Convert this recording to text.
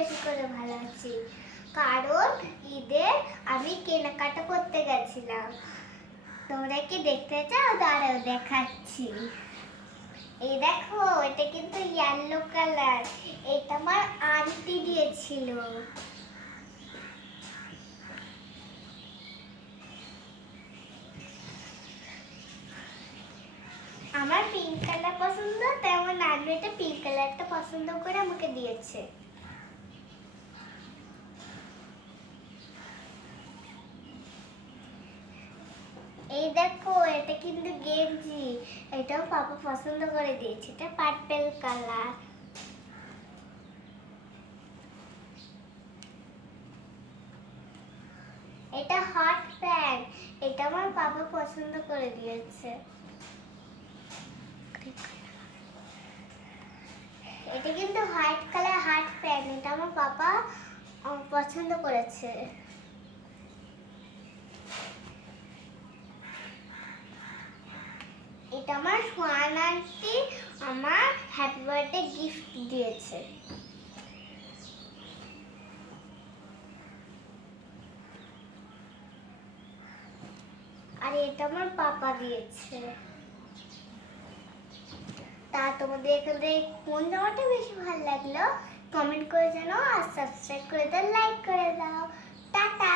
বেশি করে ভালো আছি, কারণ ঈদে আমি কেনাকাটা করতে গেছিলাম। তোমরা কি দেখতে চাও? দাঁড়াও দেখাচ্ছি। এই দেখো, এটা কিন্তু ইয়েলো কালার। এটা আমার আন্টি দিয়েছিল। আমার পিঙ্ক কালার পছন্দ, তাই আমার নানু এটা পিঙ্ক কালারটা পছন্দ করে আমাকে দিয়েছে। এই দেখো, এটা কিন্তু গেঞ্জি। এটাও পাপা পছন্দ করে দিয়েছে। এটা পার্পল কালার। এটা হট প্যান্ট। এটা আমার পাপা পছন্দ করে দিয়েছে। এটা কিন্তু হোয়াইট কালার হট প্যান্ট। এটা আমার পাপা পছন্দ করেছে। এটা আমার সোয়ান আন্টি আমার হ্যাপি বার্থডে গিফট দিয়েছে। আর এটা আমার পাপা দিয়েছে। তা তোমাদের এখানে কোন জামাটা বেশি ভালো লাগলো কমেন্ট করে জানাও, আর সাবস্ক্রাইব করে দাও, লাইক করে দাও। টাটা।